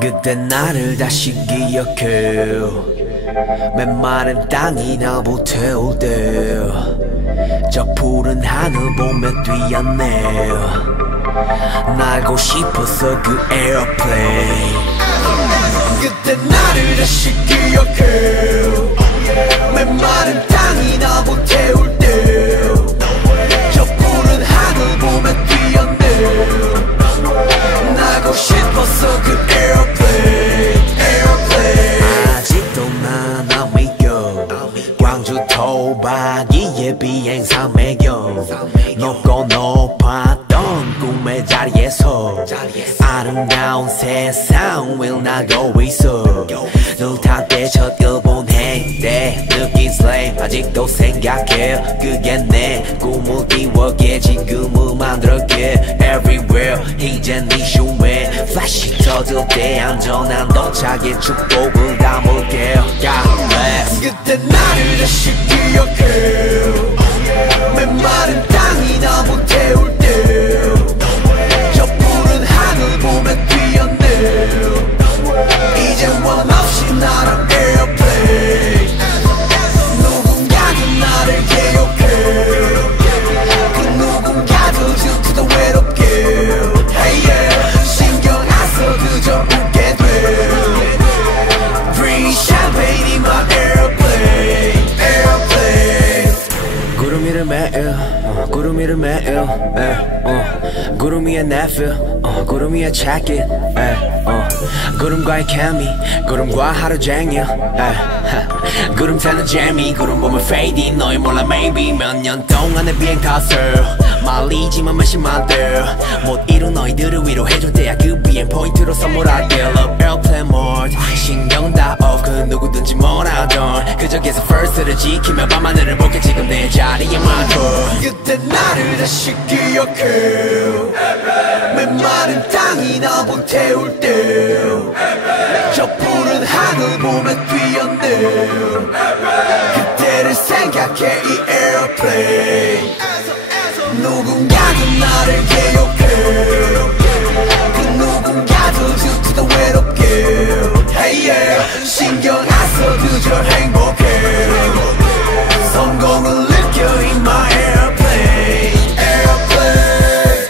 그때 나를 다시 기억해. 메마른 땅이 나 불태울 때 저 푸른 하늘 보며 뛰었네. 날고 싶었어 그 에어플레인. 그때 나를 다시 기억해. 메마른 땅이 나 불태울 때 저 푸른 하늘 보며 뛰었네. 날고 싶었어 그 에어플레인. 아직도 난 안 믿겨. 광주 토박이의 비행사 매겨. 높고 높았던 꿈의 자리에서 아름다운 세상 을 나고 있어. 눈 탁 때 첫 일본 행때 느낀 슬레임 아직도 생각해. 그게 내 꿈을 이루게 지금을 만들게. Everywhere 이제 네 슈에 플래시 터질 때 안전한 도착의 축복을 담을게. 그때 나를 다시 기억해. 메마른 땅이 나 불태울 때 저 푸른 하늘 보며 뛰었네. 이제 원 없이 날아 에어플레인. 누군가도 나를 기억해. 그 누군가도 지금도 외롭게. Hey yeah. 신경 안 써 그저 웃게 돼. Bring champagne in my airplane. Airplane. 구름 위를 매일 구름 위를 매일 구름 위에 내 feel 구름 위에 check it 구름과의 케미 구름과 하루 종일 구름 타는 재미 구름 보면 fading 너희 몰라 maybe 몇 년 동안의 비행 탓을 말리지만 몇십만들 못 이룬 너희들을 위로해줄 때야 그 비행 포인트로 선물할게. Love airplane mode 신경 다 off 그 누구든지 뭐라던 그저 계속 first를 지키며 밤하늘을 볼게 지금 내 자리에 맞춰. 그때 나를 다시 기억해. 메마른 땅이 나 불태울 때 저 푸른 하늘 보며 뛰었네. 그때를 생각해 이 에어플레인. 누군가도 나를 기억해. 그 누군가도 지금도 외롭게. Hey yeah. 신경 안 써 그저 행복해. 성공을 느껴 in my airplane. Airplane.